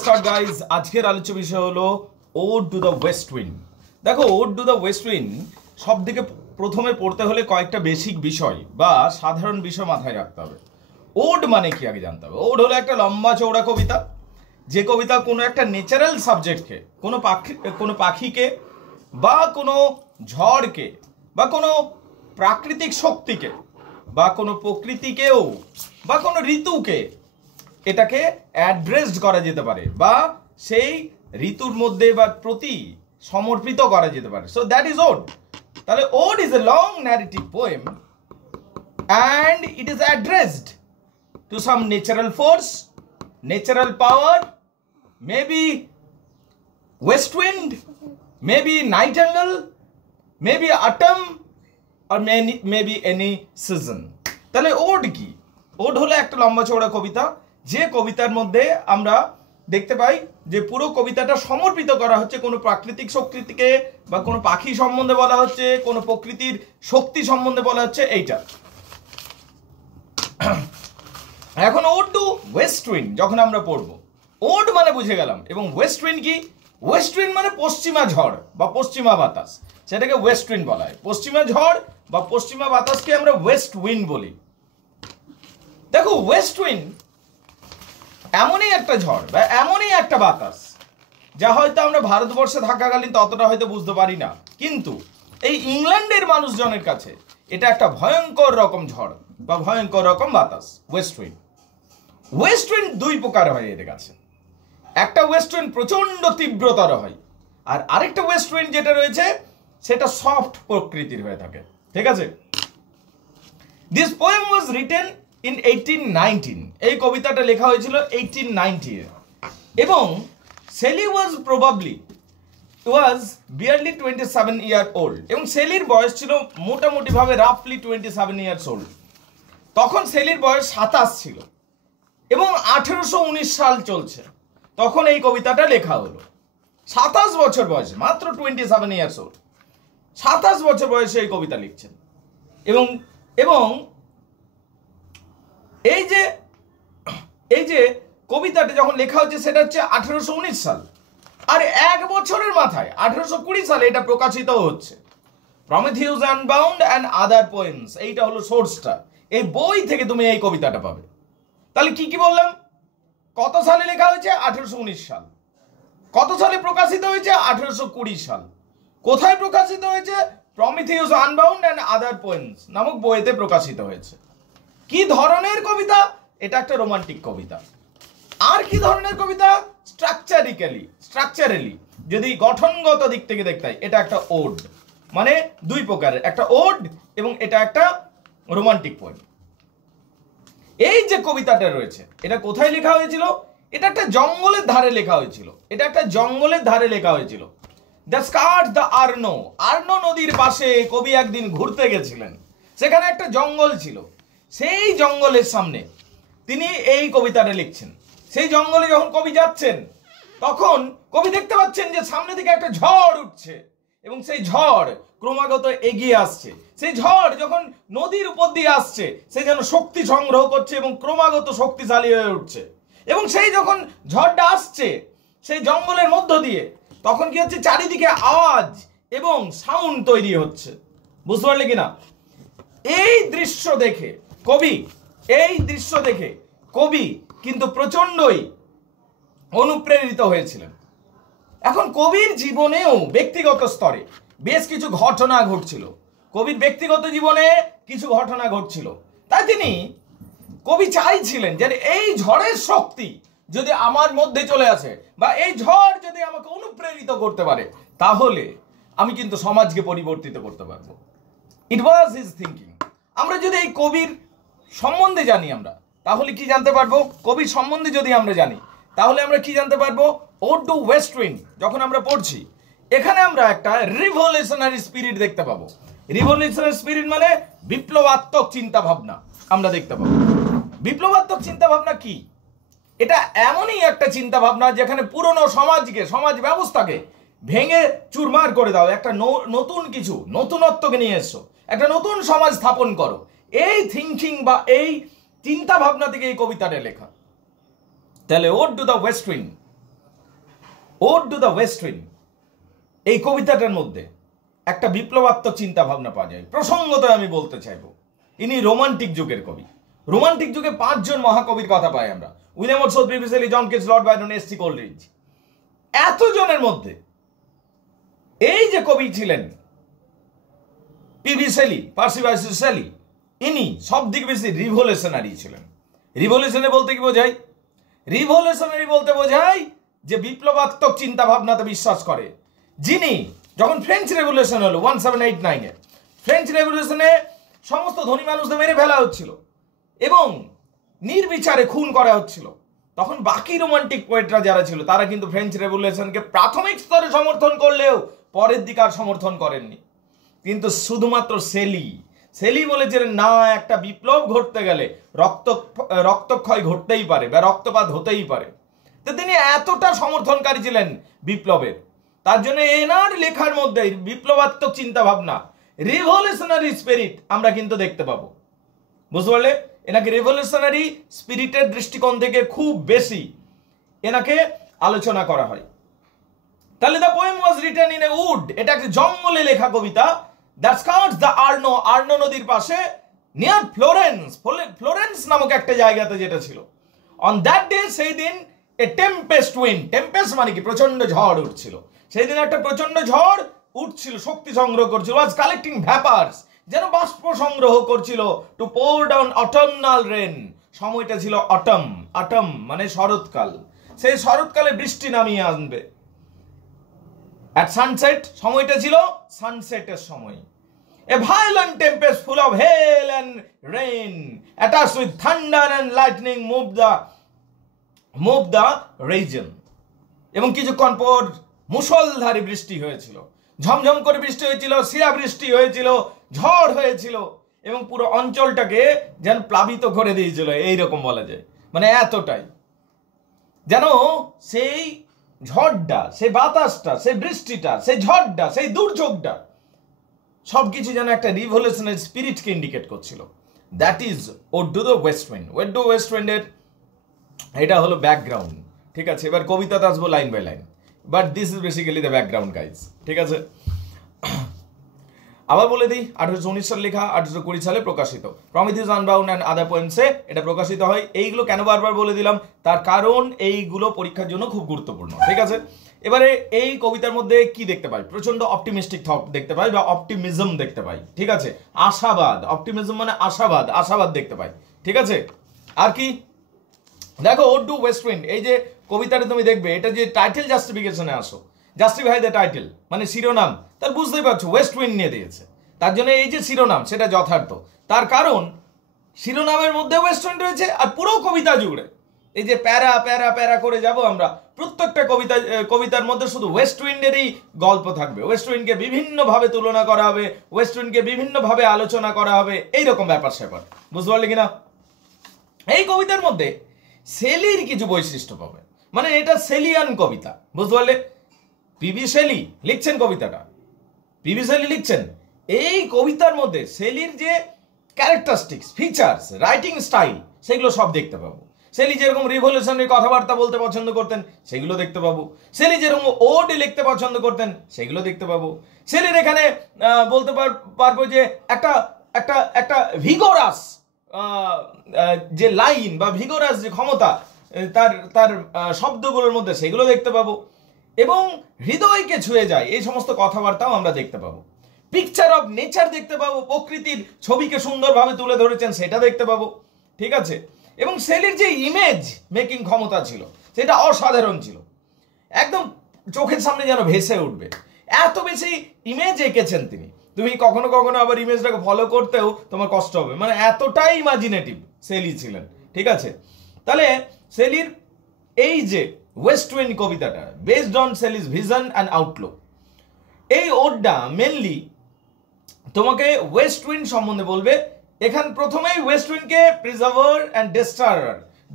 Start guys. আজকের আলোচ্য বিষয় হলো ode to the west wind. দেখো, ode to the west wind সব থেকে প্রথমে পড়তে হলে কয়েকটা বেসিক বিষয় বা সাধারণ বিষয় মাথায় রাখতে হবে। ওড মানে কি আগে জানতে হবে। ওড হলো একটা লম্বা চৌড়া কবিতা, যে কবিতা কোনো একটা ন্যাচারাল সাবজেক্টকে, কোনো পাখিকে বা কোনো ঝড়কে বা কোনো প্রাকৃতিক শক্তিকে বা কোনো প্রকৃতিকেও বা কোনো ঋতুকে এটাকে অ্যাড্রেসড করা যেতে পারে বা সেই ঋতুর মধ্যে বা প্রতি সমর্পিত করা যেতে পারে। So that is ode. তাহলে ode is a long narrative poem and it is addressed to some natural force, natural power, maybe west wind, maybe nightingale, maybe autumn আর মেবি এনি সিজন। তাহলে ওড কি? Ode হলো একটা লম্বা চৌড়া কবিতা, যে কবিতার মধ্যে আমরা দেখতে পাই যে পুরো কবিতাটা সমর্পিত করা হচ্ছে কোনো প্রাকৃতিক শক্তিকে বা কোনো পাখি সম্বন্ধে বলা হচ্ছে, কোনো প্রকৃতির শক্তি সম্বন্ধে বলা হচ্ছে। এইটা এখন ওড টু ওয়েস্ট উইন্ড যখন আমরা পড়বো, ওড মানে বুঝে গেলাম। এবং ওয়েস্ট উইন্ড কি? ওয়েস্ট উইন্ড মানে পশ্চিমা ঝড় বা পশ্চিমা বাতাস, সেটাকে ওয়েস্ট উইন্ড বলা হয়। পশ্চিমা ঝড় বা পশ্চিমা বাতাসকে আমরা ওয়েস্ট উইন্ড বলি। দেখো, ওয়েস্ট উইন্ড এমনই একটা ঝড় বা এমনই একটা বাতাস যা হয়তো আমরা ভারতবর্ষে থাকাকালীন ততটা হয়তো বুঝতে পারি না, কিন্তু এই ইংল্যান্ডের মানুষজনের কাছে এটা একটা ভয়ঙ্কর রকম ঝড় বা ভয়ঙ্কর রকম বাতাস, ওয়েস্ট উইন্ড। ওয়েস্ট উইন্ড দুই প্রকার হয় এদের কাছে। একটা ওয়েস্ট উইন্ড প্রচন্ড তীব্রতর হয়, আর আরেকটা ওয়েস্ট উইন্ড যেটা রয়েছে সেটা সফট প্রকৃতির হয়ে থাকে। ঠিক আছে? This poem was written in 1819। এই কবিতাটা লেখা হয়েছিল 1890 এবং শেলি ওয়াজ বিয়ারলি 27 ইয়ার ওল্ড। এবং শেলির বয়স ছিল মোটামুটিভাবে রাফলি 27 ইয়ার্স ওল্ড। তখন শেলির বয়স 27 ছিল এবং 1819 সাল চলছে তখন এই কবিতাটা লেখা হলো। 27 বছর বয়সে, মাত্র 27 ইয়ার্স ওল্ড, 27 বছর বয়সে এই কবিতা লিখছেন। এবং এবং এই যে কবিতাটা যখন লেখা হচ্ছে সেটা হচ্ছে 1819 সাল, আর এক বছরের মাথায় 1820 সালে এটা প্রকাশিত হচ্ছে। Prometheus unbound and other poems, এইটা হলো সোর্সটা। এই বই থেকে তুমি এই কবিতাটা পাবে। তাহলে কি কি বললাম? কত সালে লেখা হয়েছে? 1819 সাল। কত সালে প্রকাশিত হয়েছে? 1820 সাল। কোথায় প্রকাশিত হয়েছে? Prometheus unbound and other poems নামক বইতে প্রকাশিত হয়েছে। কি ধরনের কবিতা? এটা একটা রোমান্টিক কবিতা। আর কি ধরনের কবিতা? স্ট্রাকচারালি যদি গঠনগত দিক থেকে দেখতে হয়, এটা একটা ওড। মানে দুই প্রকারের, একটা ওড এবং এটা একটা রোমান্টিক পোয়েম। এই যে কবিতাটা রয়েছে এটা কোথায় লেখা হয়েছিল? এটা একটা জঙ্গলের ধারে লেখা হয়েছিল। দ্য স্কার্ট দ্য আর্নো নদীর পাশে কবি একদিন ঘুরতে গেছিলেন। সেখানে একটা জঙ্গল ছিল, সেই জঙ্গলের সামনে তিনি এই কবিতাটা লিখছেন। সেই জঙ্গলে যখন কবি যাচ্ছেন তখন কবি দেখতে পাচ্ছেন যে সামনে দিকে একটা ঝড় উঠছে এবং সেই ঝড় ক্রমাগত এগিয়ে আসছে। সেই ঝড় যখন নদীর উপর দিয়ে আসছে সে যেন শক্তি সংগ্রহ করছে এবং ক্রমাগত শক্তিশালী হয়ে উঠছে। এবং সেই যখন ঝড়টা আসছে সেই জঙ্গলের মধ্য দিয়ে, তখন কি হচ্ছে? চারিদিকে আওয়াজ এবং সাউন্ড তৈরি হচ্ছে। বুঝতে পারলে কিনা? এই দৃশ্য দেখে কবি কিন্তু প্রচন্ডই অনুপ্রেরিত হয়েছিলেন। এখন কবির জীবনেও ব্যক্তিগত স্তরে বেশ কিছু ঘটনা ঘটছিল। কবির ব্যক্তিগত জীবনে কিছু ঘটনা ঘটছিল, তাই কবি চাইছিলেন যে এই ঝড়ের শক্তি যদি আমার মধ্যে চলে আসে বা এই ঝড় যদি আমাকে অনুপ্রেরিত করতে পারে, তাহলে আমি কিন্তু সমাজকে পরিবর্তিত করতে পারবো। ইট ওয়াজ হিজ থিঙ্কিং। আমরা যদি এই কবির সম্বন্ধে জানি, আমরা তাহলে কি জানতে পারবো? কবির সম্বন্ধে যদি আমরা জানি তাহলে আমরা কি জানতে পারবো? ওড টু ওয়েস্ট উইন্ড যখন আমরা পড়ছি, এখানে আমরা একটা রিভলিউশনারি স্পিরিট দেখতে পাবো। রিভলিউশনারি স্পিরিট মানে বিপ্লবাত্মক চিন্তা ভাবনা আমরা দেখতে পাবো। বিপ্লবাত্মক চিন্তা ভাবনা কি? এটা এমনই একটা চিন্তা ভাবনা যেখানে পুরনো সমাজ ব্যবস্থাকে ভেঙে চুরমার করে দাও, একটা নতুন কিছু, নতুনত্বকে নিয়ে এসো, একটা নতুন সমাজ স্থাপন করো। এই থিঙ্কিং বা এই চিন্তা ভাবনা থেকে এই কবিতাটা লেখা। তাহলে ode to the west wind ode to the west wind, এই কবিতাটার মধ্যে একটা বিপ্লবাত্মক চিন্তা ভাবনা পাওয়া যায়। প্রসঙ্গত আমি বলতে চাইব, ইনি রোমান্টিক যুগের কবি। রোমান্টিক যুগে 5 জন মহাকবির কথা পাই আমরা। William Wordsworth, P B Shelley, John Keats, Lord Byron, S T. Coleridge. এতজনের মধ্যে এই যে কবি ছিলেন P B Shelley, Percy Bysshe Shelley, ইনি সব দিক বেশি রিভলিউশনারি ছিলেন। রিভলিউশনারি বলতে কি বোঝায়? রিভলিউশনারি বলতে বোঝায় যে বিপ্লবাত্মক চিন্তা ভাবনাতে বিশ্বাস করে। যিনি যখন ফ্রেঞ্চ রেভলিউশন হলো 1789-এ, ফ্রেঞ্চ রেভলিউশনে সমস্ত ধনী মানুষদের মেরে ফেলা হচ্ছিল এবং নির্বিচারে খুন করা হচ্ছিল, তখন বাকি রোমান্টিক পোয়েটরা যারা ছিল তারা কিন্তু ফ্রেঞ্চ রেভলিউশনকে প্রাথমিক স্তরে সমর্থন করলেও পরের দিকে আর সমর্থন করেননি। কিন্তু শুধুমাত্র সেলি বলেছিলেন না, একটা বিপ্লব ঘটতে গেলে রক্তক্ষয় ঘটতেই পারে বা রক্তপাত হতেই পারে। তো তিনি এতটা সমর্থনকারী ছিলেন বিপ্লবের, তার জন্য এনার লেখার মধ্যে বিপ্লবাত্মক চিন্তা ভাবনা, রিভলিউশনারি স্পিরিট আমরা কিন্তু দেখতে পাবো। বুঝতে পারলে? এনাকে রিভলিউশনারি স্পিরিটের দৃষ্টিকোণ থেকে খুব বেশি এনাকে আলোচনা করা হয়। তাহলে the poem was written in a wood, এটা একটা জঙ্গলে লেখা কবিতা দ্যাট স্কার্টস দ্য আর্নো নদীর পাশে, নিয়ার ফ্লোরেন্স নামক একটা জায়গাতে যেটা ছিল। অন দ্যাট ডে, সেই দিন, এ টেম্পেস্ট উইন্ড, টেম্পেস্ট মানে কি প্রচন্ড ঝড় উঠছিল। সেই দিন একটা প্রচন্ড ঝড় উঠছিল, শক্তি সংগ্রহ করছিল, ওয়াজ কালেক্টিং ভ্যাপার্স, যেন বাষ্প সংগ্রহ করছিল, টু পোর ডাউন অটমনাল রেন। সময়টা ছিল অটম মানে শরৎকাল, সেই শরৎকালে বৃষ্টি নামিয়ে আনবে। অ্যাট সানসেট, সময়টা ছিল সানসেটের সময়। A violent tempest full of hail and rain attached with thunder and lightning move the reason. এবং কিছুক্ষণ পর মুষলধারে বৃষ্টি হয়েছিল, ঝমঝম করে বৃষ্টি হয়েছিল, শিলা বৃষ্টি হয়েছিল, ঝড় হয়েছিল এবং পুরো অঞ্চলটাকে যেন প্লাবিত করে দিয়েছিল, এইরকম বলা যায়। মানে এতটাই যেন সেই ঝড়টা, সেই বাতাসটা, সেই বৃষ্টিটা, সেই ঝড়টা, সেই দুর্যোগটা সবকিছু যেন একটা রিভলিউশনারি স্পিরিটকে ইন্ডিকেট করছিল। That is ode to the west wind. Ode to west উইন্ডের এটা হলো ব্যাকগ্রাউন্ড, ঠিক আছে? এবার কবিতাতে আসবো line by line, but this is basically the background guys, ঠিক আছে? আবার বলে দিই, 1819 সালে লেখা, 1820 সালে প্রকাশিত। প্রমিথিউস আনবাউন্ড অ্যান্ড আদার পোয়েমসে এটা প্রকাশিত হয়। এইগুলো কেন বারবার বলে দিলাম, তার কারণ এইগুলো পরীক্ষার জন্য খুব গুরুত্বপূর্ণ, ঠিক আছে? এবারে এই কবিতার মধ্যে কি দেখতে পাই? প্রচন্ড অপটিমিস্টিক থট দেখতে পাই বা অপটিমিজম দেখতে পাই, ঠিক আছে? আশাবাদ, অপটিমিজম মানে আশাবাদ দেখতে পাই, ঠিক আছে? আর কি দেখো, ওড টু ওয়েস্ট উইন্ড, এই যে কবিতাটা তুমি দেখবে, এটা যে টাইটেল জাস্টিফিকেশনে আসো, জাস্টিফাই দ্য টাইটেল মানে শিরোনাম, তার বুঝতেই পারছো ওয়েস্ট উইন্ড নিয়ে দিয়েছে। তার জন্য এই যে শিরোনাম সেটা যথার্থ, তার কারণ শিরোনামের মধ্যে ওয়েস্ট উইন্ড রয়েছে। আর পুরো কবিতা জুড়ে এই যে প্যারা প্যারা প্যারা করে যাব আমরা, প্রত্যেকটা কবিতার মধ্যে শুধু ওয়েস্ট উইন্ডেরই গল্প থাকবে। ওয়েস্ট উইন্ডকে বিভিন্নভাবে তুলনা করা হবে, ওয়েস্ট উইন্ডকে বিভিন্নভাবে আলোচনা করা হবে, এইরকম ব্যাপার স্যাপার। বুঝতে পারলে কিনা? এই কবিতার মধ্যে শেলির কিছু বৈশিষ্ট্য পাবে, মানে এটা শেলিয়ান কবিতা। বুঝতে পারলে? পিবি শেলি লিখছেন কবিতাটা, পিবি শেলি লিখছেন। এই কবিতার মধ্যে শেলির যে ক্যারেক্টারিস্টিক্স, ফিচার্স, রাইটিং স্টাইল, সেগুলো সব দেখতে পাবো। শেলি যেরকম রিভলিউশনারি কথাবার্তা বলতে পছন্দ করতেন সেগুলো দেখতে পাবো। শেলি যেরকম ওড লিখতে পছন্দ করতেন সেগুলো দেখতে পাবো। শেলির এখানে বলতে পারবো যে একটা ভিগোরাস যে লাইন বা ভিগোরাস যে ক্ষমতা তার শব্দগুলোর মধ্যে, সেগুলো দেখতে পাবো। এবং হৃদয়কে ছুঁয়ে যায় এই সমস্ত কথাবার্তাও আমরা দেখতে পাবো। পিকচার অফ নেচার দেখতে পাবো, প্রকৃতির ছবিকে সুন্দরভাবে তুলে ধরেছেন সেটা দেখতে পাবো, ঠিক আছে? এবং শেলির যে ইমেজ মেকিং ক্ষমতা ছিল সেটা অসাধারণ ছিল, একদম চোখের সামনে যেন ভেসে উঠবে, এত বেশি ইমেজ এঁকেছেন তিনি। তুমি কখনো কখনো আবার ইমেজটাকে ফলো করতেও তোমার কষ্ট হবে, মানে এতটাই ইমাজিনেটিভ শেলি ছিলেন, ঠিক আছে? তাহলে শেলির এই যে ওয়েস্ট উইন্ড কবিতাটা based on Shelley's vision and Outlook, এই ওডটা মেনলি তোমাকে ওয়েস্ট উইন্ড সম্বন্ধে বলবে। এখানে প্রথমেই ওয়েস্ট উইন্ডকে প্রিজার্ভার অ্যান্ড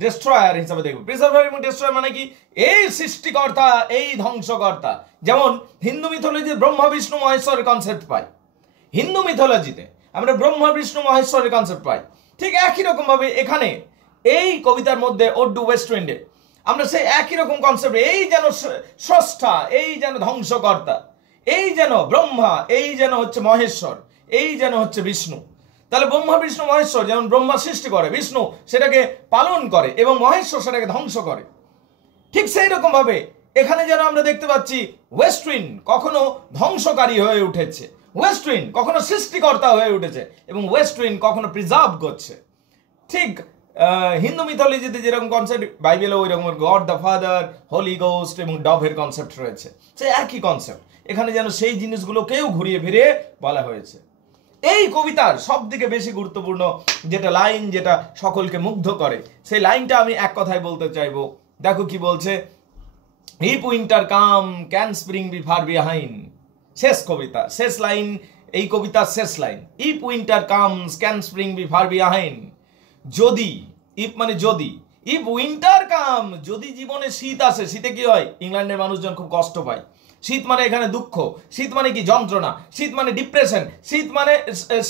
ডেস্ট্রয়ার হিসাবে দেখবে। প্রিজার্ভার এবং ডেস্ট্রয়ার মানে কি? এই সৃষ্টিকর্তা, এই ধ্বংসকর্তা। যেমন হিন্দু মিথোলজিতে ব্রহ্মা বিষ্ণু মহেশ্বরের কনসেপ্ট পাই, হিন্দু মিথোলজিতে আমরা ব্রহ্মা বিষ্ণু মহেশ্বরের কনসেপ্ট পাই, ঠিক একই রকম ভাবে এখানে এই কবিতার মধ্যে ওড টু ওয়েস্ট উইন্ডে আমরা সেই একই রকম কনসেপ্ট, এই যেন স্রষ্টা, এই যেন ধ্বংসকর্তা, এই যেন ব্রহ্মা, এই যেন হচ্ছে মহেশ্বর, এই যেন হচ্ছে বিষ্ণু। তাহলে ব্রহ্মা বিষ্ণু মহেশ্বর, যেমন ব্রহ্মা সৃষ্টি করে, বিষ্ণু সেটাকে পালন করে এবং মহেশ্বর সেটাকে ধ্বংস করে। ঠিক সেই রকম ভাবে এখানে যেন আমরা দেখতে পাচ্ছি ওয়েস্ট উইন্ড কখনো ধ্বংসকারী হয়ে উঠেছে, ওয়েস্ট উইন্ড কখনো সৃষ্টিকর্তা হয়ে উঠেছে এবং ওয়েস্ট উইন্ড কখনো প্রিজার্ভ করছে। ঠিক হিন্দু মিথোলজিতে যেরকম কনসেপ্ট, বাইবেলে ওই রকম God the father, holy ghost এবং ডভের কনসেপ্ট রয়েছে, সে একই কনসেপ্ট এখানে যেন সেই জিনিসগুলোকেও ঘুরিয়ে ফিরিয়ে বলা হয়েছে। এই কবিতার সব থেকে বেশি গুরুত্বপূর্ণ যেটা লাইন, যেটা সকলকে মুগ্ধ করে, সেই লাইনটা আমি এক কথায় বলতে চাইবো। দেখো কি বলছে, if winter come can spring be far behind. শেষ কবিতা, শেষ লাইন, এই কবিতার শেষ line, if winter comes can spring be far behind. যদি, ইফ মানে যদি, ইফ উইন্টার কাম, যদি জীবনে শীত আসে, শীতে কি হয়, ইংল্যান্ডের মানুষজন খুব কষ্ট পায়। শীত মানে এখানে দুঃখ, শীত মানে কি যন্ত্রণা, শীত মানে ডিপ্রেশন,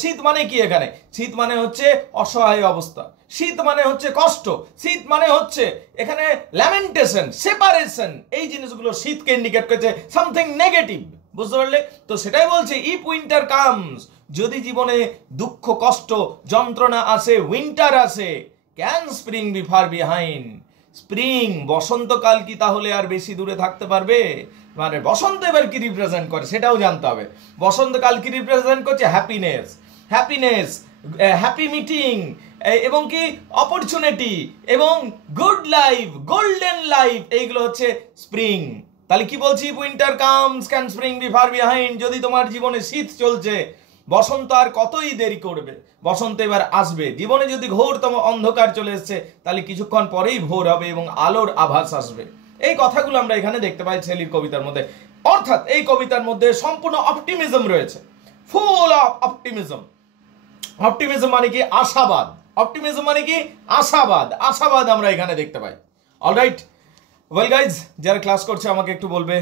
শীত মানে কি, এখানে শীত মানে হচ্ছে অসহায় অবস্থা, শীত মানে হচ্ছে কষ্ট, শীত মানে হচ্ছে এখানে ল্যামেন্টেশন, সেপারেশন, এই জিনিসগুলো শীতকে ইন্ডিকেট করছে সামথিং নেগেটিভ, বুঝতে পারলে? তো সেটাই বলছে, ইফ উইন্টার কামস, যদি জীবনে দুঃখ, কষ্ট, যন্ত্রণা আসে, উইন্টার আসে, can spring be far behind. Spring, বসন্তকাল কি তাহলে আর বেশি দূরে থাকতে পারবে? মানে বসন্ত এবার কি রিপ্রেজেন্ট করে সেটাও জানতে হবে। বসন্তকাল কি রিপ্রেজেন্ট করছে? হ্যাপিনেস, হ্যাপিনেস, হ্যাপি মিটিং এবং কি অপরচুনিটি এবং গুড লাইফ, গোল্ডেন লাইফ, এইগুলো হচ্ছে স্প্রিং। তাহলে কি বলছি, winter comes can spring be far behind. যদি তোমার জীবনে শীত চলছে, বসন্ত আর কতই দেরি করবে, বসন্ত এবার আসবে। জীবনে যদি ঘোরতম অন্ধকার চলে এসছে, তাহলে কিছুক্ষণ পরেই ভোর হবে এবং আলোর আভাস আসবে। এই কথাগুলো আমরা এখানে দেখতে পাই শেলির কবিতার মধ্যে। অর্থাৎ এই কবিতার মধ্যে সম্পূর্ণ অপটিমিজম রয়েছে, ফুল অফ অপটিমিজম। অপটিমিজম মানে কি? আশাবাদ। অপটিমিজম মানে কি? আশাবাদ। আশাবাদ আমরা এখানে দেখতে পাই। অলরাইট, ওয়েল গাইজ, যারা ক্লাস করছে আমাকে একটু বলবে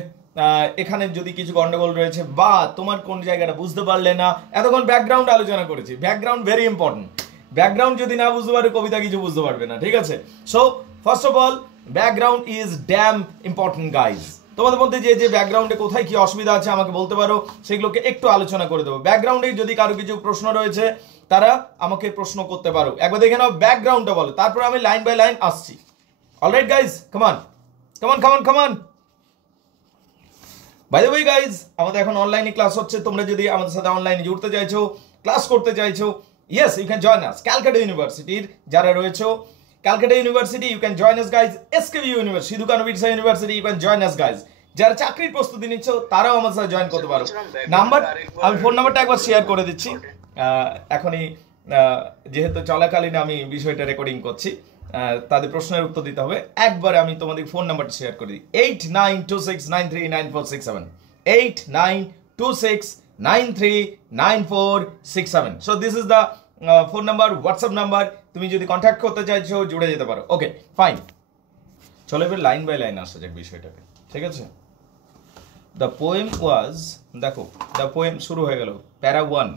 এখানে যদি কিছু গন্ডগোল রয়েছে বা তোমার কোন জায়গাটা বুঝতে পারলে না। এতক্ষণ ব্যাকগ্রাউন্ড আলোচনা করেছি, ব্যাকগ্রাউন্ড ভেরি ইম্পর্টেন্ট। ব্যাকগ্রাউন্ড যদি না বুঝতে পারো, কবিতা কিছু বুঝতে পারবে না, ঠিক আছে? So first of all, background is dam important guys. তোমাদের মধ্যে যে যে ব্যাকগ্রাউন্ডে কোথায় কি অসুবিধা আছে আমাকে বলতে পারো, সেগুলোকে একটু আলোচনা করে দেবো। ব্যাকগ্রাউন্ডে যদি কারো কিছু প্রশ্ন রয়েছে তারা আমাকে প্রশ্ন করতে পারো। একবার দেখে নাও ব্যাকগ্রাউন্ডটা বলো, তারপর আমি লাইন বাই লাইন আসছি। অলরাইট গাইজ, কামান কামান কামান কামান। বাই দ্য ওয়ে গাইজ, আমাদের এখন অনলাইনে ক্লাস হচ্ছে। তোমরা যদি আমাদের সাথে অনলাইনে জুড়তে চাইছো, ক্লাস করতে চাইছো, yes, you can join us. Calcutta ইউনিভার্সিটির যারা রয়েছো, Calcutta university, you can join us guys. SKB university, Sidhu Kanu Birsa university, you can join us guys. যারা চাকরির প্রস্তুতি নিচ্ছ তারাও আমাদের সাথে জয়েন করতে পারো। নাম্বার, আমি ফোন নাম্বারটা একবার শেয়ার করে দিচ্ছি। এখনই যেহেতু চলাকালীন আমি বিষয়টা রেকর্ডিং করছি, তাদের প্রশ্নের উত্তর দিতে হবে। একবার আমি তোমাদের ফোন নাম্বারটা শেয়ার করে দিই, 8926939467, 8926939467। So this is the phone number, WhatsApp number. তুমি যদি কন্ট্যাক্ট করতে চাইছো জুড়ে যেতে পারো। ওকে, ফাইন। চলো এবার লাইন বাই লাইন আসা যাক বিষয়টাকে, ঠিক আছে? দ্য পোয়েম ওয়াজ, দেখো দ্য পোয়েম শুরু হয়ে গেল, প্যারা 1,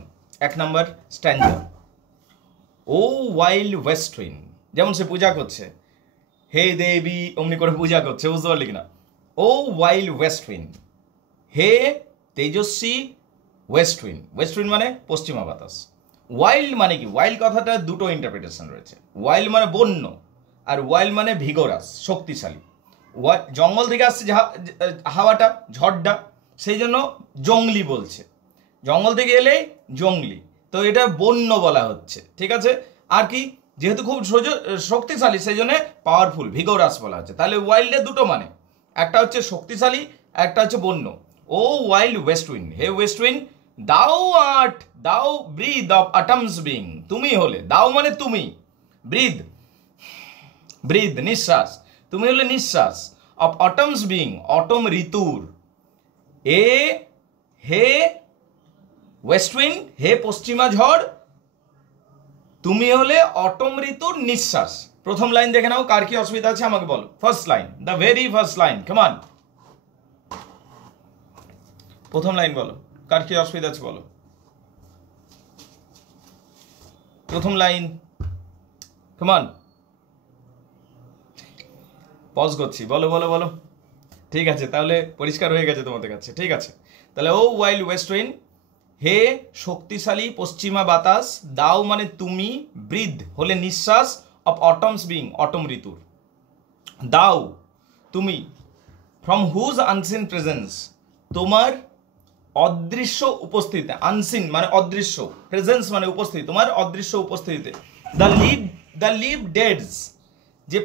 1 নাম্বার স্ট্যান্ডা। ও ওয়াইল্ড ওয়েস্ট উইন্ড, যেমন সে পূজা করছে, হে দেবী, অমনি করে পূজা করছে, বুঝতে পারলি কিনা? ও ওয়াইল্ড ওয়েস্ট উইন্ড, হে তেজস্বী ওয়েস্ট উইন্ড। ওয়েস্ট উইন্ড মানে পশ্চিমা বাতাস। ওয়াইল্ড মানে কি? ওয়াইল্ড কথাটা দুটো ইন্টারপ্রিটেশন রয়েছে। ওয়াইল্ড মানে বন্য, আর ওয়াইল্ড মানে ভিগোরাস, শক্তিশালী। জঙ্গল থেকে আসছে হাওয়াটা, ঝড়টা, সেই জন্য জঙ্গলি বলছে। জঙ্গল থেকে এলেই জঙ্গলি, তো এটা বন্য বলা হচ্ছে, ঠিক আছে? আর কি, যেহেতু খুব শক্তিশালী সেই জন্য পাওয়ারফুল, ভিগোরাস বলা হচ্ছে। তাহলে ওয়াইল্ডের দুটো মানে, একটা হচ্ছে শক্তিশালী, একটা হচ্ছে বন্য। ও ওয়াইল্ড ওয়েস্ট উইন্ড, হে ওয়েস্ট উইন্ড, দাও আর্ট, দাও ব্রিথ অফ অটমস বিং, তুমি হলে, দাও মানে তুমি, ব্রিথ, ব্রিথ নিঃশ্বাস, তুমি হলে নিঃশ্বাস, অফ অটমস বিং, অটম ঋতুর। এ হে ওয়েস্ট উইন্ড, হে পশ্চিমা ঝড়, তুমি হলে অটম ঋতুর নিঃশ্বাস। প্রথম লাইন দেখে নাও, কার কি অসুবিধা আছে আমাকে বলো। First line, the very first line, কামান। প্রথম লাইন বলো, কার কি অসুবিধা আছে বলো। প্রথম লাইন, কামান। পজ করছি, বলো বলো বলো। ঠিক আছে, তাহলে পরিষ্কার হয়ে গেছে তোমাদের কাছে। ঠিক আছে, তাহলে ও ওয়াইল্ড ওয়েস্ট উইন্ড, হে শক্তিশালী পশ্চিমা বাতাস, দাও মানে তুমি, ব্রিথ হলে নিঃশ্বাস, অফ অটমস বিং অটম ঋতুর, দাও তুমি, ফ্রম হুজ আনসিন প্রেজেন্স তোমার অদৃশ্য উপস্থিতিতে, আনসিন মানে অদৃশ্য, প্রেজেন্স মানে উপস্থিতি, তোমার অদৃশ্য উপস্থিতিতে, দ্য লিভ ডেডস যে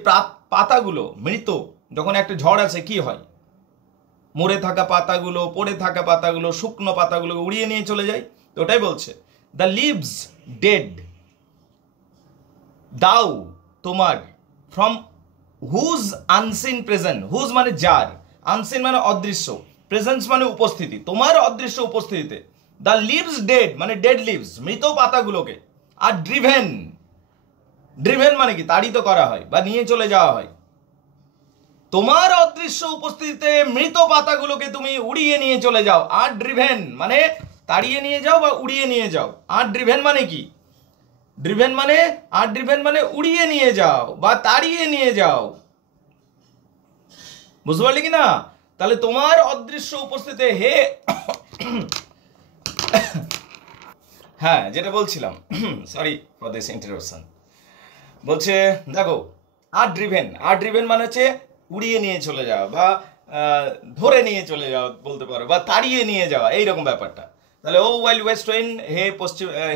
পাতাগুলো মৃত, যখন একটা ঝড় আসে কি হয়, মরে থাকা পাতাগুলো, পড়ে থাকা পাতাগুলো, শুকনো পাতাগুলো উড়িয়ে নিয়ে চলে যায়। তো ওটাই বলছে, দ্য লিভস ডেড, দাও তোমার, from whose unseen presence, whose মানে যার, আনসিন মানে অদৃশ্য, প্রেজেন্স মানে উপস্থিতি, তোমার অদৃশ্য উপস্থিতিতে, দ্য লিভস ডেড মানে ডেড লিভস মৃত পাতাগুলোকে, আর ড্রিভেন, ড্রিভেন মানে কি তাড়িত করা হয় বা নিয়ে চলে যাওয়া হয়, তোমার অদৃশ্য উপস্থিতিতে মৃত পাতাগুলোকে তুমি উড়িয়ে নিয়ে চলে যাও। আর ড্রিভেন মানে তাড়িয়ে নিয়ে যাও বা উড়িয়ে নিয়ে যাও। আর ড্রিভেন মানে কি, ড্রিভেন মানে, আর ড্রিভেন মানে উড়িয়ে নিয়ে যাও বা তাড়িয়ে নিয়ে যাও, বুঝতে পারলে কি না? তাহলে তোমার অদৃশ্য উপস্থিতিতে হে হ্যাঁ যেটা বলছিলাম, সরি ফর দিস ইন্টারাপশন, বলছে দেখো আর ড্রিভেন, আর ড্রিভেন মানে হচ্ছে উড়িয়ে নিয়ে চলে যাওয়া বা ধরে নিয়ে চলে যাওয়া বলতে পারো, বা তাড়িয়ে নিয়ে যাওয়া, এইরকম ব্যাপারটা। তাহলে ও ওয়াইল্ড ওয়েস্ট উইন্ড,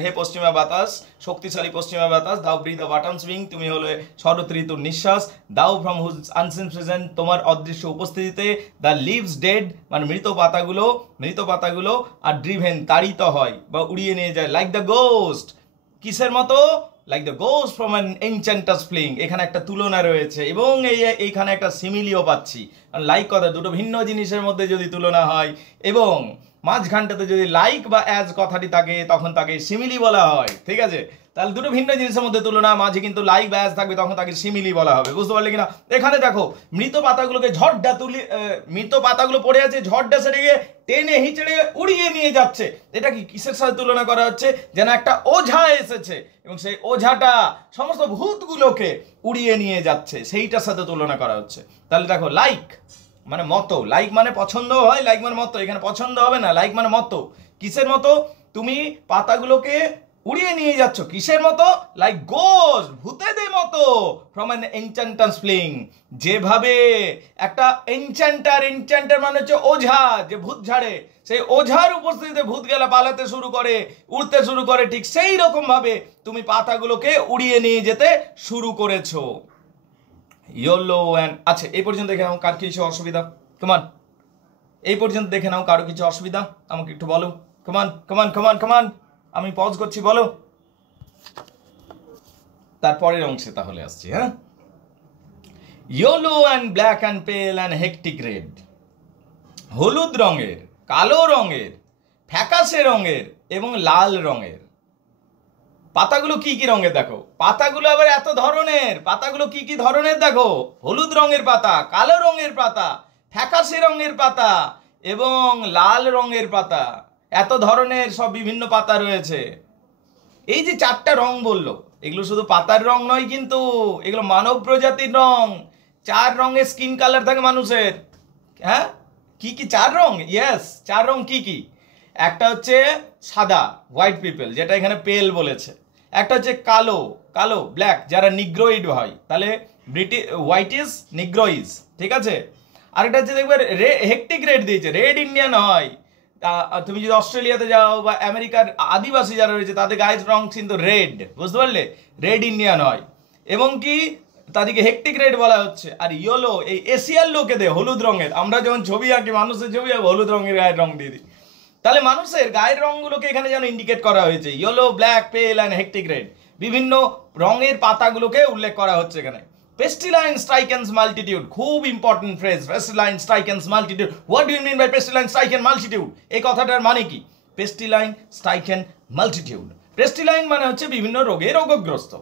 হে পশ্চিমা বাতাস, শক্তিশালী পশ্চিমা বাতাস, দাও ব্রিথ অফ অটমস উইং, তুমি হলে শরৎ ঋতুর নিঃশ্বাস, দাও ফ্রম হুজ আনসিন প্রেজেন্ট তোমার অদৃশ্য উপস্থিতিতে, দ্য লিভস ডেড মানে মৃত পাতাগুলো, মৃত পাতাগুলো, আর ড্রিভেন তাড়িত হয় বা উড়িয়ে নিয়ে যায়, লাইক দ্য গোস্ট, কিসের মতো, like the ghost from an enchanter fleeing, এখানে একটা তুলনা রয়েছে এবং এইখানে একটা সিমিলিও পাচ্ছি। লাইক কথা দুটো ভিন্ন জিনিসের মধ্যে যদি তুলনা হয় এবং মাঝখানটাতে যদি লাইক বা অ্যাজ কথাটি থাকে তখন তাকে সিমিলি বলা হয়। ঠিক আছে, তাহলে দুটো ভিন্ন জিনিসের মধ্যে তুলনা, মাঝে কিন্তু লাইক বা অ্যাজ থাকবে তখন তাকে সিমিলি বলা হবে, বুঝতে পারলে কিনা? এখানে দেখো মৃত পাতাগুলোকে ঝড়টা তুলি, মৃত পাতাগুলো পড়ে আছে, ঝড়টা সেটা গিয়ে টেনে হিচড়ে উড়িয়ে নিয়ে যাচ্ছে। এটা কি কিসের সাথে তুলনা করা হচ্ছে? যেন একটা ওঝা এসেছে এবং সেই ওঝাটা সমস্ত ভূতগুলোকে উড়িয়ে নিয়ে যাচ্ছে, সেইটার সাথে তুলনা করা হচ্ছে। তাহলে দেখো লাইক মানে মতো, লাইক মানে পছন্দ হয়, লাইক মানে মতো, এখানে পছন্দ হবে না, লাইক মানে মতো। কিসের মতো? তুমি পাতাগুলোকে উড়িয়ে নিয়ে যাচ্ছ, কিসের মতো? লাইক গোস্ট, ভূতেদের মতো, ফ্রম অ্যান এনচ্যান্টাস ফ্লিং, যেভাবে একটা এনচ্যান্টার মানে হচ্ছে ওঝা, যে ভূত ঝাড়ে, সেই ওঝার উপস্থিতিতে ভূত গেলা পালাতে শুরু করে, উড়তে শুরু করে, ঠিক সেই রকম ভাবে তুমি পাতাগুলোকে উড়িয়ে নিয়ে যেতে শুরু করেছো। ইয়েলো অ্যান্ড, আচ্ছা এই পর্যন্ত দেখে নাও কার কিছু অসুবিধা? কমান এই পর্যন্ত দেখে নাও কারো কিছু অসুবিধা আমাকে একটু বলো। কমান কমান কমান কমান, আমি পজ করছি, বলো। তারপরের অংশে তাহলে আসছি। হ্যাঁ, ইয়েলো অ্যান্ড ব্ল্যাক অ্যান্ড পেল অ্যান্ড হেকটিক রেড, হলুদ রঙের, কালো রঙের, ফ্যাকাশে রঙের এবং লাল রঙের। পাতাগুলো কি কি রঙের দেখো, পাতাগুলো আবার এত ধরনের, পাতাগুলো কি কি ধরনের দেখো, হলুদ রঙের পাতা, কালো রঙের পাতা, ফ্যাকাশে রঙের পাতা এবং লাল রঙের পাতা, এত ধরনের সব বিভিন্ন পাতা রয়েছে। এই যে চারটা রং বললো, এগুলো শুধু পাতার রং নয়, কিন্তু এগুলো মানব প্রজাতির রং। চার রঙের স্কিন কালার থাকে মানুষের। হ্যাঁ, কি কি চার রং? ইয়েস, চার রং কি কি? একটা হচ্ছে সাদা, হোয়াইট পিপল, যেটা এখানে পেল বলেছে। একটা হচ্ছে কালো, কালো ব্ল্যাক, যারা নিগ্রোইড হয়, তাহলে হোয়াইট ইজ নিগ্রোইজ, ঠিক আছে। আরেকটা হচ্ছে দেখবে হেকটিক রেড দিয়েছে, রেড ইন্ডিয়ান হয়। তুমি যদি অস্ট্রেলিয়াতে যাও বা আমেরিকার আদিবাসী যারা রয়েছে তাদের গায়ের রং কিন্তু রেড, বুঝতে পারলে, রেড ইন্ডিয়ান হয় এবং কি তাদেরকে হেকটিক রেড বলা হচ্ছে। আর ইয়েলো এই এশিয়ার লোকেদের হলুদ রঙের, আমরা যখন ছবি আঁকি মানুষের ছবি হলুদ রঙের গায়ের রং দিয়ে দিই, তাহলে মানুষের গায়ের রঙগুলোকে এখানে যেন ইন্ডিকেট করা হয়েছে, yellow, black, pale and hectic red, বিভিন্ন রঙের পাতাগুলোকে উল্লেখ করা হচ্ছে এখানে। পেস্টিলাইন স্ট্রাইকেন্স মাল্টিটিউড, খুব important phrase, pestilence stricken multitude. What do you mean by pestilence stricken multitude? এই কথাটার মানে কি? পেস্টিলাইন স্ট্রাইকেন মাল্টিটিউড, পেস্টিলাইন মানে হচ্ছে বিভিন্ন রোগে রোগগ্রস্ত,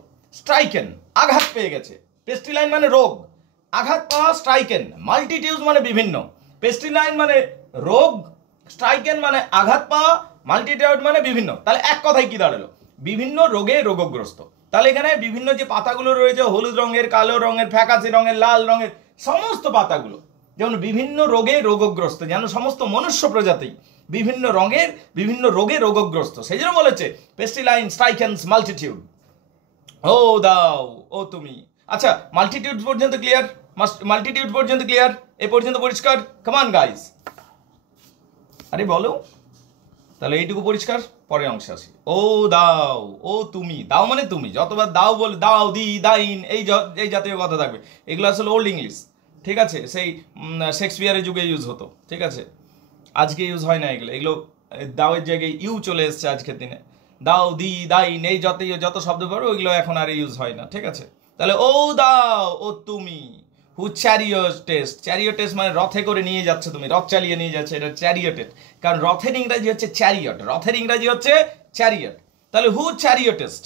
স্ট্রাইকেন আঘাত পেয়ে গেছে, পেস্টিলাইন মানে রোগ, আঘাত পাওয়া, স্ট্রাইকেন, মাল্টিটিউড মানে বিভিন্ন, পেস্টিলাইন মানে রোগ, স্ট্রাইকেন মানে আঘাত পাওয়া, মাল্টিটিউড মানে বিভিন্ন। তাহলে এক কথায় কি দাঁড়ালো? বিভিন্ন রোগে রোগগ্রস্ত। তাহলে এখানে বিভিন্ন যে পাতাগুলো রয়েছে, হলুদ রঙের, কালো রঙের, ফ্যাকাশে রঙের, লাল রঙের, সমস্ত পাতাগুলো যেমন বিভিন্ন রোগে রোগগ্রস্ত, যেন সমস্ত মনুষ্য প্রজাতি বিভিন্ন রোগে রোগগ্রস্ত, সেই জন্য বলেছে পেস্টিলাইন স্ট্রাইকেন্স মাল্টিটিউড। ও দাও ও তুমি। আচ্ছা, মাল্টিটিউড পর্যন্ত ক্লিয়ার? মাল্টিটিউড পর্যন্ত ক্লিয়ার? এ পর্যন্ত পরিষ্কার? কামান গাইস, আরে বলো। তাহলে এইটুকু পরিষ্কার, পরের অংশে আসি। ও দাও ও তুমি। দাও মানে তুমি, যতবার দাও বলে দাও, দি, দাইন, এই জাতীয় কথা থাকবে। এগুলো আসলে ওল্ড ইংলিশ, ঠিক আছে? সেই শেক্সপিয়ারের যুগে ইউজ হতো, ঠিক আছে? আজকে ইউজ হয় না এগুলো দাওয়ের জায়গায় ইউ চলে এসছে আজকের দিনে। দাও, দি, দাইন, এই যত শব্দ পারো ওইগুলো এখন আর ইউজ হয় না, ঠিক আছে? তাহলে ও দাও ও তুমি। হু চ্যারিয়টেস মানে রথে করে নিয়ে যাচ্ছে, তুমি রথ চালিয়ে নিয়ে যাচ্ছে, এটা চ্যারিয়টেড। কারণ রথের ইংরাজি হচ্ছে চ্যারিয়ট। তাহলে হু চ্যারিয়টেস্ট,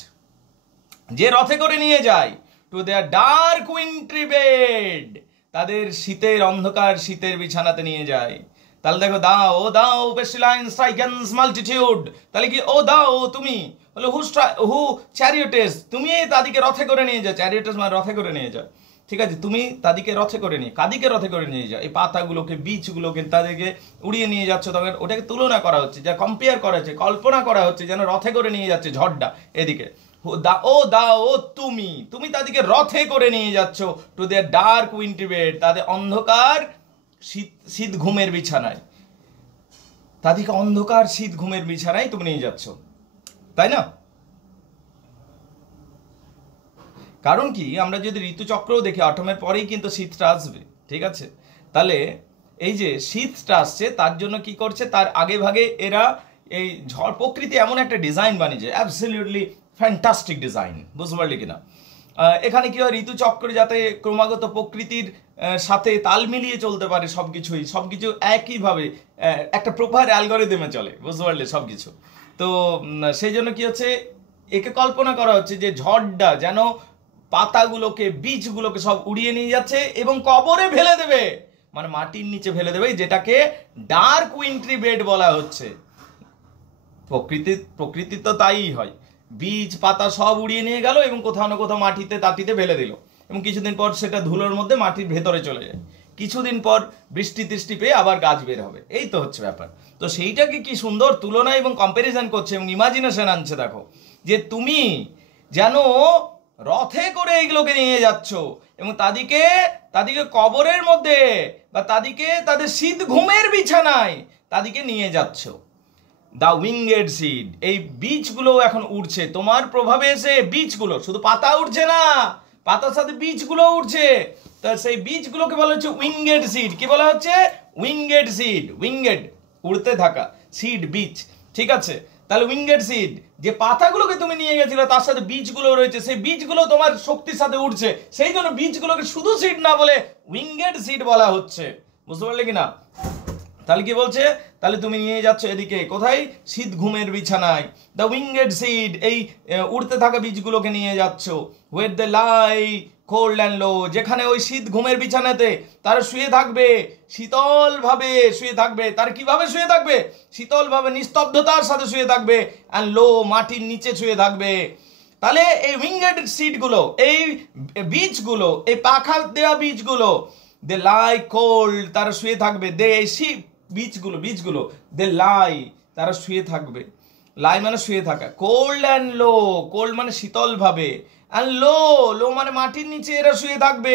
যে রথে করে নিয়ে যায়, to their dark wintry bed, তাদের অন্ধকার শীতের বিছানাতে নিয়ে যায়। তাহলে দেখো, দাও ও দাও পেস্টিলাইন স্ট্রাইকেন্স মাল্টিটিউড, তাহলে কি ও দাও ও তুমি হলো হু চ্যারিয়টেস, তুমি তাদেরকে রথে করে নিয়ে যাও। চ্যারিয়টেস মানে রথে করে নিয়ে যাও, ঠিক আছে? তুমি তাদেরকে রথে করে নিয়ে, কাদিকে রথে করে নিয়ে যাও? এই পাতাগুলোকে, বীজগুলোকে তাদেরকে উড়িয়ে নিয়ে যাচ্ছ, তখন ওটাকে তুলনা করা হচ্ছে, যা কম্পেয়ার করা হচ্ছে, কল্পনা করা হচ্ছে যেন রথে করে নিয়ে যাচ্ছে ঝড়টা এদিকে। ও দাও ও তুমি তাদেরকে রথে করে নিয়ে যাচ্ছ, to their dark wintry bed, তাদের অন্ধকার শীত ঘুমের বিছানায়, তাদেরকে অন্ধকার শীত ঘুমের বিছানায় তুমি নিয়ে যাচ্ছ, তাই না? কারণ কি, আমরা যদি ঋতুচক্রও দেখি, অটমের পরেই কিন্তু শীতটা আসবে, ঠিক আছে? তাহলে এই যে শীতটা আসছে, তার জন্য কি করছে, তার আগে ভাগে এরা এই ঝড়, প্রকৃতি এমন একটা ডিজাইন বানিয়েছে, অ্যাবসলিউটলি ফ্যান্টাস্টিক ডিজাইন, বুঝতে পারলি কিনা? এখানে কি হয়, ঋতুচক্র যাতে ক্রমাগত প্রকৃতির সাথে তাল মিলিয়ে চলতে পারে, সবকিছু একইভাবে একটা প্রপার অ্যালগরিদমে চলে, বুঝতে পারলে সবকিছু। তো সেই জন্য কি হচ্ছে, একে কল্পনা করা হচ্ছে যে ঝড়টা যেন পাতাগুলোকে, বীজগুলোকে সব উড়িয়ে নিয়ে যাচ্ছে এবং কবরে ফেলে দেবে, মানে মাটির নিচে ফেলে দেবে, যেটাকে ডার্ক উইন্ট্রি বেড বলা হচ্ছে। প্রকৃতি তো তাই হয়, বীজ পাতা সব উড়িয়ে নিয়ে গেল এবং কোথাও না কোথাও তাটিতে ফেলে দিল, এবং কিছুদিন পর সেটা ধুলোর মধ্যে মাটির ভেতরে চলে যায়। কিছুদিন পর বৃষ্টি পেয়ে আবার গাছ বের হবে, এই তো হচ্ছে ব্যাপার। তো সেইটাকে কি সুন্দর তুলনা এবং কম্প্যারিজন করছে এবং ইমাজিনেশন আনছে। দেখো যে তুমি যেন রথে করে এইগুলোকে নিয়ে যাচ্ছ এবং তাদেরকে কবরের মধ্যে বা তাদের শীত ঘুমের বিছানায় তাদেরকে নিয়ে যাচ্ছ। দা উইংড সিড, এই বীজগুলো এখন উড়ছে তোমার প্রভাবে এসে। বীজগুলো শুধু পাতা উঠছে না, পাতার সাথে বীজগুলো উঠছে। তা সেই বীজগুলোকে বলা হচ্ছে উইংড সিড। কি বলা হচ্ছে? Winked seed. উইংড উড়তে থাকা, সিড বীজ, ঠিক আছে? তাহলে উইংড সিড, যে পাতাগুলোকে তুমি নিয়ে গেছিলে তার সাথে বীজগুলো রয়েছে, সেই বীজগুলো তোমার শক্তির সাথে উঠছে, সেই জন্য বীজগুলোকে শুধু সিড না বলে উইংড সিড বলা হচ্ছে, বুঝতে পারলে কিনা? তাহলে কি বলছে, তাহলে তুমি নিয়ে যাচ্ছ এদিকে কোথায়? শীত ঘুমের বিছানায়। দ্য উইংড সিড, এই উড়তে থাকা বীজগুলোকে নিয়ে যাচ্ছ। Where they lie cold and low, যেখানে ওই শীত ঘুমের বিছানাতে তারা শুয়ে থাকবে, শীতল ভাবে শুয়ে থাকবে। তারা কিভাবে শুয়ে থাকবে? শীতল ভাবে, নিস্তব্ধতার সাথে শুয়ে থাকবে। অ্যান্ড লো, মাটির নিচে শুয়ে থাকবে। তাহলে এই উইংড সিডগুলো, এই বীজগুলো, এই পাখা দেওয়া বীজগুলো, দে লাই কোল্ড, তারা শুয়ে থাকবে। দে বীজগুলো দে লাই, তারা শুয়ে থাকবে। লাই মানে শুয়ে থাকা। কোল্ড অ্যান্ড লো, কোল্ড মানে শীতল ভাবে, অ্যান্ড লো মানে মাটির নিচে এরা শুয়ে থাকবে।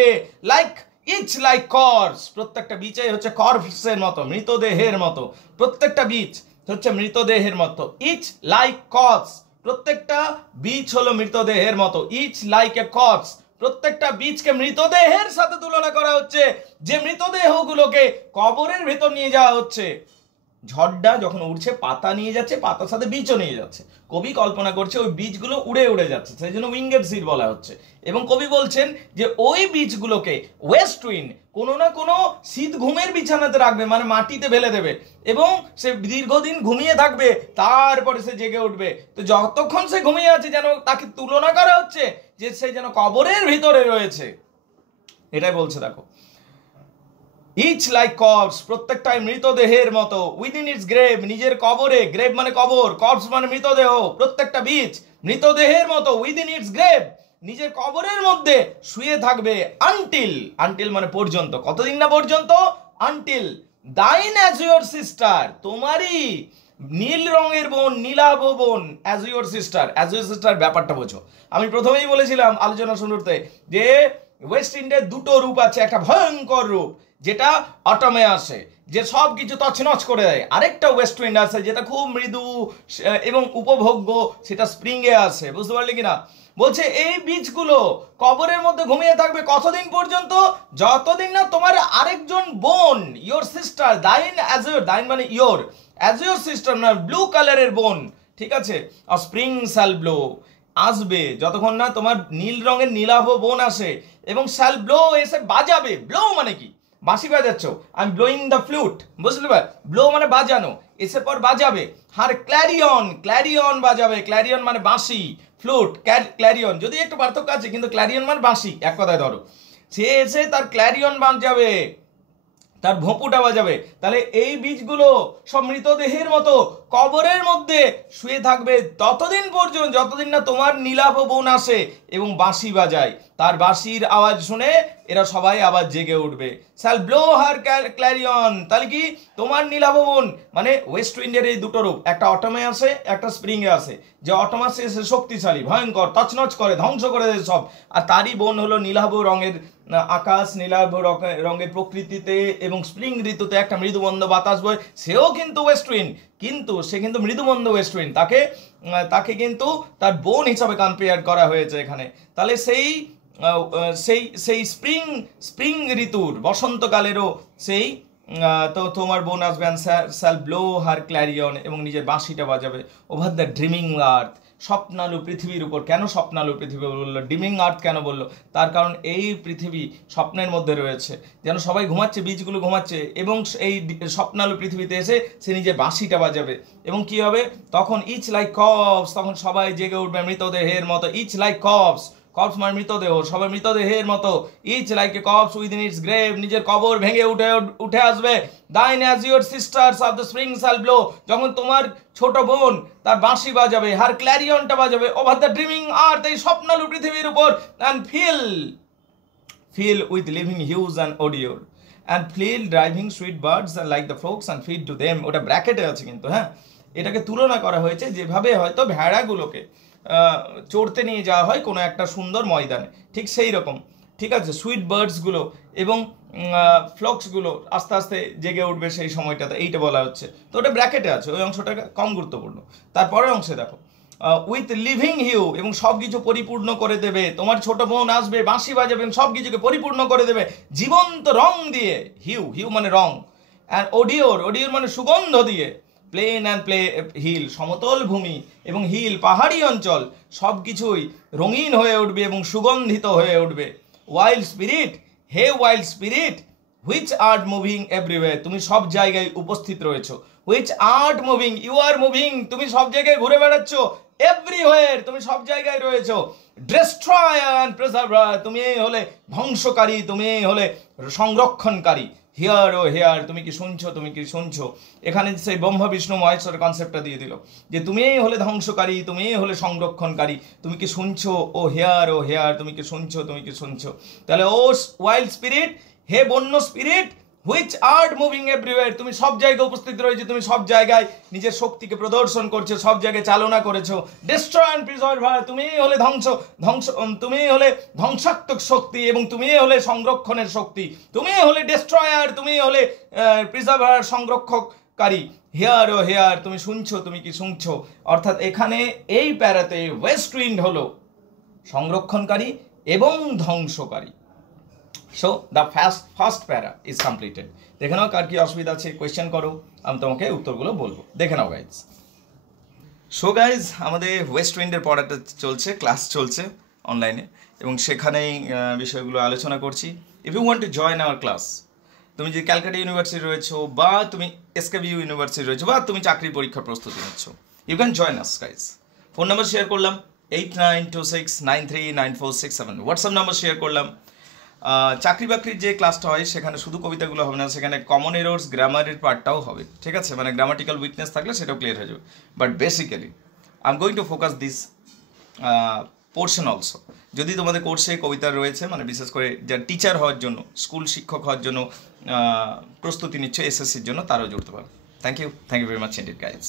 ইচ লাইক কর্পস, প্রত্যেকটা বীজই হচ্ছে কর্পসের মতো, মৃতদেহের মতো। প্রত্যেকটা বীজ হচ্ছে মৃতদেহের মতো। ইচ লাইক কর্পস, প্রত্যেকটা বীজ হলো মৃতদেহের মতো। ইচ লাইক এ কর্পস, প্রত্যেকটা বীজকে মৃতদেহের সাথে তুলনা করা হচ্ছে, যে মৃতদেহগুলোকে কবরের ভেতর নিয়ে যাওয়া হচ্ছে। ঝড়টা যখন উড়ছে, পাতা নিয়ে যাচ্ছে, পাতার সাথে বীজও নিয়ে যাচ্ছে। কবি কল্পনা করছে ওই বীজগুলো উড়ে যাচ্ছে, সেই জন্য উইংড সিড বলা হচ্ছে। এবং কবি বলছেন যে ওই বীজগুলোকে ওয়েস্ট উইন্ড কোনো না কোনো শীত ঘুমের বিছানাতে রাখবে, মানে মাটিতে ফেলে দেবে, এবং সে দীর্ঘদিন ঘুমিয়ে থাকবে, তারপরে সে জেগে উঠবে। তো যতক্ষণ সে ঘুমিয়ে আছে, যেন তাকে তুলনা করা হচ্ছে যে সে যেন কবরের ভিতরে রয়েছে, এটাই বলছে। দেখো, ইচ লাইক কর্পস, প্রত্যেকটাই মৃতদেহের মতো। উইদিন ইটস গ্রেভ, নিজের কবরে, গ্রেভ মানে কবর, কর্পস মানে মৃতদেহ। প্রত্যেকটা বীজ মৃতদেহের মতো, উইদিন ইটস গ্রেভ, নিজের কবরের মধ্যে শুয়ে থাকবে আনটিল, আনটিল মানে পর্যন্ত, কতদিন না পর্যন্ত, until thine as your sister, তোমারই নীল রঙের বোন, নীলাভ বোন, as your sister. As your sister ব্যাপারটা বোঝো। আমি প্রথমেই বলেছিলাম আলোচনা শুরুতে যে ওয়েস্ট ইন্ডিয়ার দুটো রূপ আছে, একটা ভয়ঙ্কর রূপ যেটা অটমে আসে, যে সব কিছু তছনছ করে দেয়, আরেকটা ওয়েস্ট উইন্ড আছে যেটা খুব মৃদু এবং উপভোগ্য, সেটা স্প্রিংয়ে আসে, বুঝতে পারলে কিনা। বলছে এই বীজগুলো কবরের মধ্যে ঘুমিয়ে থাকবে কতদিন পর্যন্ত, যতদিন না তোমার আরেকজন বোন, your sister, thine as your, thine মানে ইয়োর, অ্যাজ ইউর সিস্টার না ব্লু কালারের বোন, ঠিক আছে, আর স্প্রিং শ্যাল ব্লো, আসবে যতক্ষণ না তোমার নীল রঙের নীলাভ বোন আসে, এবং শ্যাল ব্লো এসে বাজাবে। ব্লো মানে কি, বাঁশি বাজাচ্ছ, I am blowing the flute, বুঝতে পার, ব্লো মানে বাজানো, এসে পর বাজাবে। আর ক্ল্যারিয়ন, ক্ল্যারিয়ন বাজাবে, ক্ল্যারিয়ন মানে বাঁশি, ফ্লুট ক্ল্যারিয়ন, যদি একটু পার্থক্য আছে, কিন্তু ক্ল্যারিয়ন মানে বাঁশি, এক কথায় ধরো, সে এসে তার ক্ল্যারিয়ন বাজাবে, তার ভোঁপুটা বাজাবে। তাহলে এই বীজগুলো সব মৃতদেহের মতো কবরের মধ্যে শুয়ে থাকবে ততদিন পর্যন্ত যতদিন না তোমার নীলাভ বোন আসে এবং বাঁশি বাজায়, তার বাঁশির আওয়াজ শুনে এরা সবাই আবার জেগে উঠবে। শ্যাল ব্লো হার ক্ল্যারিয়ন, তাহলে কি তোমার নীলাভ বোন মানে ওয়েস্ট উইন্ডের এই দুটো রূপ, একটা অটমে আসে, একটা স্প্রিংয়ে আসে। যে অটম আসে সে শক্তিশালী, ভয়ঙ্কর, তছনছ করে, ধ্বংস করে দেয় সব, আর তারই বোন হলো নীলাভ রঙের আকাশ, নীলাভ রঙের প্রকৃতিতে এবং স্প্রিং ঋতুতে একটা মৃদুমন্দ বাতাস বয়, সেও কিন্তু ওয়েস্ট উইন্ড, কিন্তু সে কিন্তু মৃদুমন্দ ওয়েস্ট উইন্ড, তাকে কিন্তু তার বোন হিসাবে কম্পেয়ার করা হয়েছে এখানে। তাহলে সেই সেই সেই স্প্রিং স্প্রিং ঋতুর বসন্তকালেরও সেই তো তোমার বোন আসবে, শ্যাল ব্লো হার ক্ল্যারিয়ন, এবং নিজের বাঁশিটা বাজাবে ওভার দ্য ড্রিমিং আর্থ, স্বপ্নালু পৃথিবীর উপর। কেন স্বপ্নালু পৃথিবী বললো, ড্রিমিং আর্থ কেন বললো, তার কারণ এই পৃথিবী স্বপ্নের মধ্যে রয়েছে, যেন সবাই ঘুমাচ্ছে, বীজগুলো ঘুমাচ্ছে, এবং এই স্বপ্নালু পৃথিবীতে এসে সে নিজের বাঁশিটা বাজাবে, এবং কি হবে তখন, ইচ লাইক কপস, তখন সবাই জেগে উঠবে মৃতদেহের মতো, ইচ লাইক কপস, কপস মানে মৃতদেহ, সবাই মৃতদেহের মতো, each like a corpse within its grave, নিজের কবর ভেঙে উঠে আসবে। Thine azure sisters of the spring shall blow, যখন তোমার ছোট বোন তার বাঁশি বাজাবে, হার ক্ল্যারিয়নটা বাজাবে ওভার দ্য ড্রিমিং আর্থ, এই স্বপ্নালু পৃথিবীর উপর, and fill with living hues and odor and feel driving sweet birds and like the frogs and feed to them, ওটা ব্র্যাকেটে আছে কিন্তু, হ্যাঁ, এটাকে তুলনা করা হয়েছে যেভাবে হয়তো ভেড়াগুলোকে চড়তে নিয়ে যাওয়া হয় কোনো একটা সুন্দর ময়দানে, ঠিক সেই রকম, ঠিক আছে, সুইট বার্ডসগুলো এবং ফ্লক্সগুলো আস্তে আস্তে জেগে উঠবে সেই সময়টাতে, এইটা বলা হচ্ছে। তো ওটা ব্র্যাকেটে আছে, ওই অংশটা কম গুরুত্বপূর্ণ। তারপরের অংশে দেখো, উইথ লিভিং হিউ, এবং সব কিছু পরিপূর্ণ করে দেবে, তোমার ছোট বোন আসবে, বাঁশি বাজাবে, সব কিছুকে পরিপূর্ণ করে দেবে জীবন্ত রং দিয়ে, হিউ মানে রং, অ্যান্ড ওডিওর মানে সুগন্ধ দিয়ে, প্লেন অ্যান্ড হিল, সমতল ভূমি এবং হিল পাহাড়ি অঞ্চল, সব কিছুই রঙিন হয়ে উঠবে এবং সুগন্ধিত হয়ে উঠবে। ওয়াইল্ড স্পিরিট, হে wild spirit, which art moving everywhere, তুমি সব জায়গায় উপস্থিত রয়েছো, which art moving, you are moving, তুমি সব জায়গায় ঘুরে বেড়াচ্ছ, এভরিওয়্যার, তুমি সব জায়গায় রয়েছো, ডেস্ট্রয়ার অ্যান্ড প্রিজার্ভার, তুমি হলে ধ্বংসকারী, তুমি হলে সংরক্ষণকারী। হিয়ার ও হেয়ার, তুমি কি শুনছো, তুমি কি শুনছো, এখানে সেই ব্রহ্মা বিষ্ণু মহেশ্বরের কনসেপ্টটা দিয়ে দিল যে তুমিই হলে ধ্বংসকারী, তুমিই হলে সংরক্ষণকারী, তুমি কি শুনছো, ও হেয়ার, তুমি কি শুনছো, তুমি কি শুনছো। তাহলে ও ওয়াইল্ড স্পিরিট, হে বন্য spirit, which art moving everywhere, তুমি সব জায়গায় উপস্থিত রয়েছে, তুমি সব জায়গায় নিজের শক্তিকে প্রদর্শন করছো, সব জায়গায় চালনা করেছো। ডেস্ট্রয় অ্যান্ড প্রিজার্ভার, তুমিই হলে তুমিই হলে ধ্বংসাত্মক শক্তি এবং তুমিই হলে সংরক্ষণের শক্তি, তুমিই হলে ডেস্ট্রয়ার, তুমিই হলে প্রিজার্ভার, সংরক্ষককারী। হেয়ার ও হেয়ার, তুমি শুনছো, তুমি কি শুনছো। অর্থাৎ এখানে এই প্যারাতে ওয়েস্ট উইন্ড হলো সংরক্ষণকারী এবং ধ্বংসকারী। সো দ্য ফার্স্ট প্যারা ইজ কমপ্লিটেড। দেখে নাও কার কি অসুবিধা আছে, কোয়েশ্চেন করো, আমি তোমাকে উত্তরগুলো বলবো, দেখে নাও গাইজ। সো গাইজ, আমাদের ওয়েস্ট উইন্ডের পড়াটা চলছে, ক্লাস চলছে অনলাইনে, এবং সেখানেই বিষয়গুলো আলোচনা করছি। If you want to join our class, তুমি যদি ক্যালকাটা ইউনিভার্সিটি রয়েছো, বা তুমি এসকেবিইউ ইউনিভার্সিটি রয়েছো, বা তুমি চাকরির পরীক্ষার প্রস্তুতি নিচ্ছ, you can join us guys. Phone number share করলাম 8926939467, হোয়াটসঅ্যাপ নাম্বার শেয়ার করলাম। চাকরি বাকরির যে ক্লাসটা হয় সেখানে শুধু কবিতাগুলো হবে না, সেখানে কমন এরর্স, গ্রামারের পার্টটাও হবে, ঠিক আছে, মানে গ্রামাটিক্যাল উইকনেস থাকলে সেটাও ক্লিয়ার হয়ে যাবে। But basically I am going to focus this portion also. যদি তোমাদের কোর্সে কবিতা রয়েছে, মানে বিশেষ করে যারা টিচার হওয়ার জন্য, স্কুল শিক্ষক হওয়ার জন্য প্রস্তুতি নিচ্ছ এসএসসির জন্য, তারাও জুড়তে পারো। Thank you very much indeed guys.